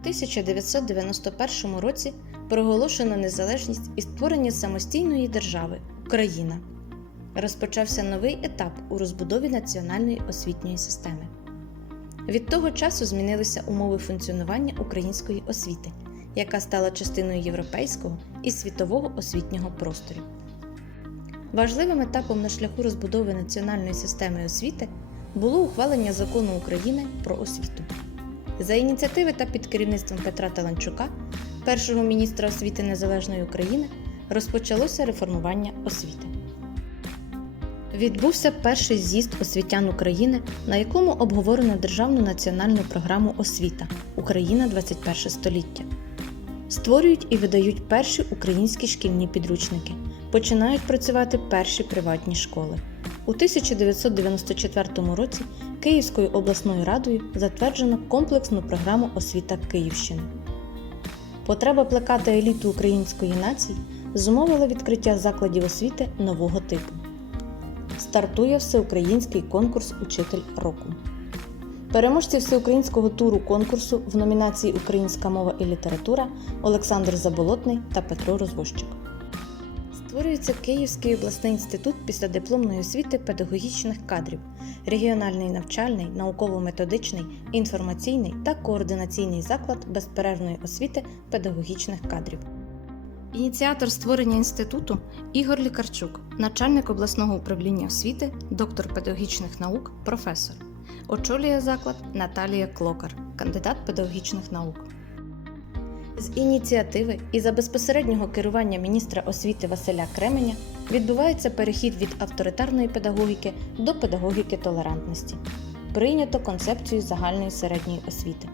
1991 році проголошено незалежність і створення самостійної держави Україна. Розпочався новий етап у розбудові національної освітньої системи. Від того часу змінилися умови функціонування української освіти, яка стала частиною європейського і світового освітнього простору. Важливим етапом на шляху розбудови національної системи освіти було ухвалення закону України про освіту. За ініціативи та під керівництвом Петра Таланчука, першого міністра освіти Незалежної України, розпочалося реформування освіти. Відбувся перший з'їзд освітян України, на якому обговорено Державну національну програму освіта Україна 21 століття. Створюють і видають перші українські шкільні підручники. Починають працювати перші приватні школи. У 1994 році Київською обласною радою затверджено комплексну програму освіта Київщини. Потреба плекати еліту української нації зумовила відкриття закладів освіти нового типу. Стартує всеукраїнський конкурс Учитель року. Переможці всеукраїнського туру конкурсу в номінації Українська мова і література Олександр Заболотний та Петро Розвощик. Створюється Київський обласний інститут післядипломної освіти педагогічних кадрів, регіональний навчальний, науково-методичний, інформаційний та координаційний заклад безперервної освіти педагогічних кадрів. Ініціатор створення інституту Ігор Лікарчук, начальник обласного управління освіти, доктор педагогічних наук, професор. Очолює заклад Наталія Клокар, кандидат педагогічних наук. З ініціативи і за безпосереднього керування міністра освіти Василя Кременя відбувається перехід від авторитарної педагогіки до педагогіки толерантності. Прийнято концепцію загальної середньої освіти.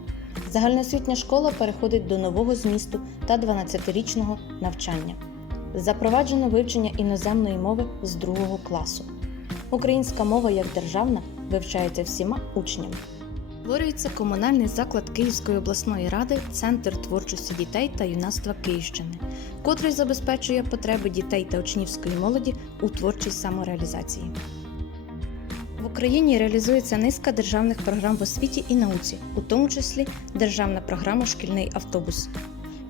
Загальноосвітня школа переходить до нового змісту та 12-річного навчання. Запроваджено вивчення іноземної мови з другого класу. Українська мова як державна вивчається всіма учнями. Створюється комунальний заклад Київської обласної ради Центр творчості дітей та юнацтва Київщини, котрий забезпечує потреби дітей та учнівської молоді у творчій самореалізації. В Україні реалізується низка державних програм в освіті і науці, у тому числі державна програма Шкільний автобус.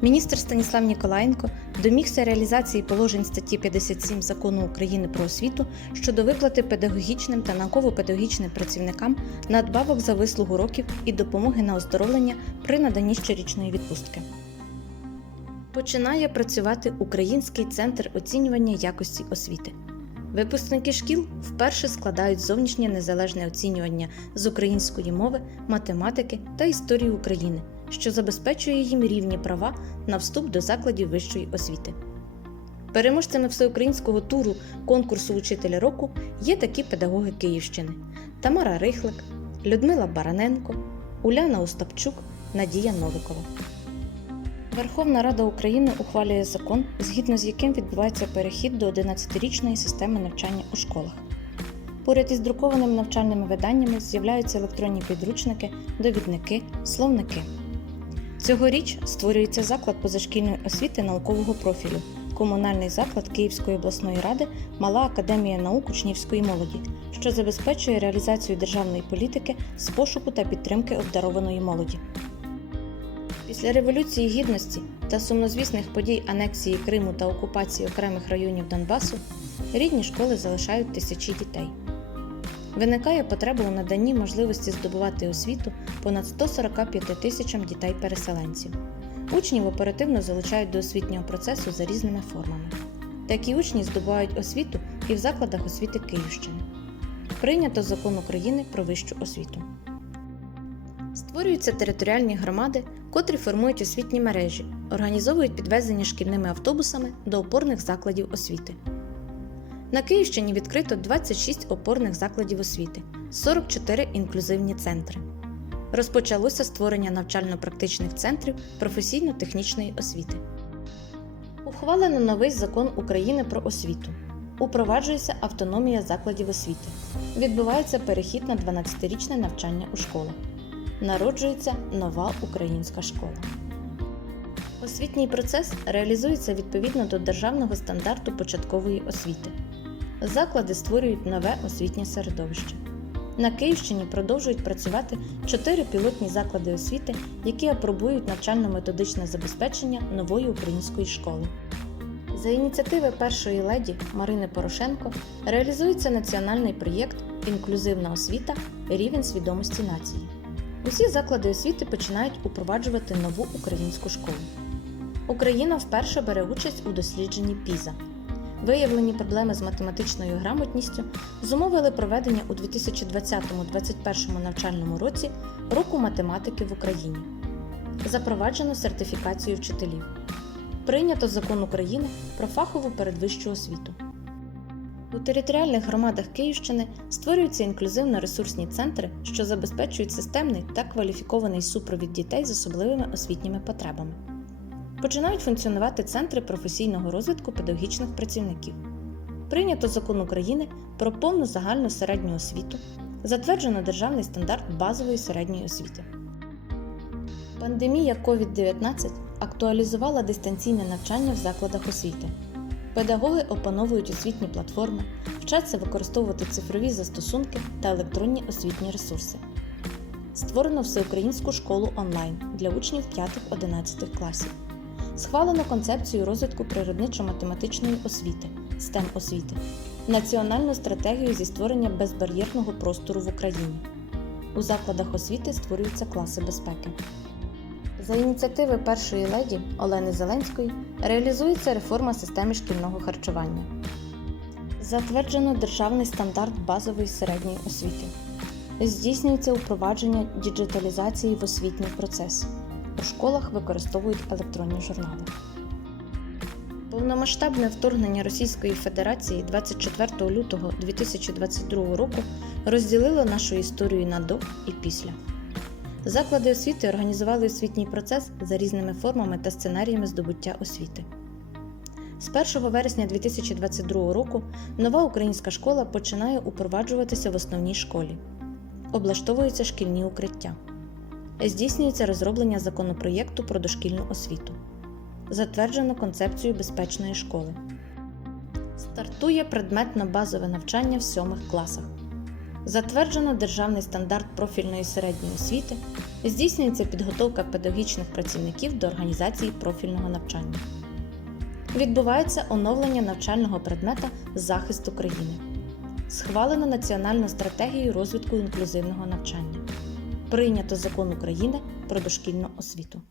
Міністр Станіслав Ніколаєнко домігся реалізації положень статті 57 закону України про освіту щодо виплати педагогічним та науково-педагогічним працівникам надбавок за вислугу років і допомоги на оздоровлення при наданні щорічної відпустки. Починає працювати Український центр оцінювання якості освіти. Випускники шкіл вперше складають зовнішнє незалежне оцінювання з української мови, математики та історії України, що забезпечує їм рівні права на вступ до закладів вищої освіти. Переможцями всеукраїнського туру конкурсу Учителя року є такі педагоги Київщини: Тамара Рихлик, Людмила Бараненко, Уляна Остапчук, Надія Новикова. Верховна Рада України ухвалює закон, згідно з яким відбувається перехід до 11-річної системи навчання у школах. Поряд із друкованими навчальними виданнями з'являються електронні підручники, довідники, словники. Цьогоріч створюється заклад позашкільної освіти наукового профілю, комунальний заклад Київської обласної ради Мала академія наук учнівської молоді, що забезпечує реалізацію державної політики з пошуку та підтримки обдарованої молоді. Після Революції Гідності та сумнозвісних подій анексії Криму та окупації окремих районів Донбасу рідні школи залишають тисячі дітей. Виникає потреба у наданні можливості здобувати освіту понад 145 тисячам дітей-переселенців. Учнів оперативно залучають до освітнього процесу за різними формами. Такі учні здобувають освіту і в закладах освіти Київщини. Прийнято закон України про вищу освіту. Створюються територіальні громади, котрі формують освітні мережі, організовують підвезення шкільними автобусами до опорних закладів освіти. На Київщині відкрито 26 опорних закладів освіти, 44 інклюзивні центри. Розпочалося створення навчально-практичних центрів професійно-технічної освіти. Ухвалено новий закон України про освіту. Упроваджується автономія закладів освіти. Відбувається перехід на 12-річне навчання у школах народжується нова українська школа. Освітній процес реалізується відповідно до державного стандарту початкової освіти. Заклади створюють нове освітнє середовище. На Київщині продовжують працювати чотири пілотні заклади освіти, які апробують навчально-методичне забезпечення нової української школи. За ініціативи першої леді Марини Порошенко реалізується національний проєкт Інклюзивна освіта рівень свідомості нації. Усі заклади освіти починають упроваджувати нову українську школу. Україна вперше бере участь у дослідженні ПІЗа. Виявлені проблеми з математичною грамотністю зумовили проведення у 2020-2021 навчальному році року математики в Україні. Запроваджено сертифікацію вчителів. Прийнято закон України про фахову передвищу освіту. У територіальних громадах Київщини створюються інклюзивно-ресурсні центри, що забезпечують системний та кваліфікований супровід дітей з особливими освітніми потребами. Починають функціонувати центри професійного розвитку педагогічних працівників. Прийнято закон України про повну загальну середню освіту, затверджено державний стандарт базової середньої освіти. Пандемія COVID-19 актуалізувала дистанційне навчання в закладах освіти. Педагоги опановують освітні платформи, вчаться використовувати цифрові застосунки та електронні освітні ресурси. Створено всеукраїнську школу онлайн для учнів 5-11 класів. Схвалено концепцію розвитку природничо-математичної освіти STEM освіти, національну стратегію зі створення безбар'єрного простору в Україні. У закладах освіти створюються класи безпеки. За ініціативи першої леді Олени Зеленської реалізується реформа системи шкільного харчування. Затверджено державний стандарт базової середньої освіти. Здійснюється упровадження діджиталізації в освітній процес. У школах використовують електронні журнали. Повномасштабне вторгнення Російської Федерації 24 лютого 2022 року розділило нашу історію на до і після. Заклади освіти організували освітній процес за різними формами та сценаріями здобуття освіти. З 1 вересня 2022 року нова українська школа починає упроваджуватися в основній школі. Облаштовуються шкільні укриття. Здійснюється розроблення законопроєкту про дошкільну освіту. Затверджено концепцію безпечної школи. Стартує предметно-базове навчання в сьомих класах. Затверджено державний стандарт профільної середньої освіти, здійснюється підготовка педагогічних працівників до організації профільного навчання. Відбувається оновлення навчального предмета Захист України. Схвалено Національну стратегію розвитку інклюзивного навчання. Прийнято закон України про дошкільну освіту.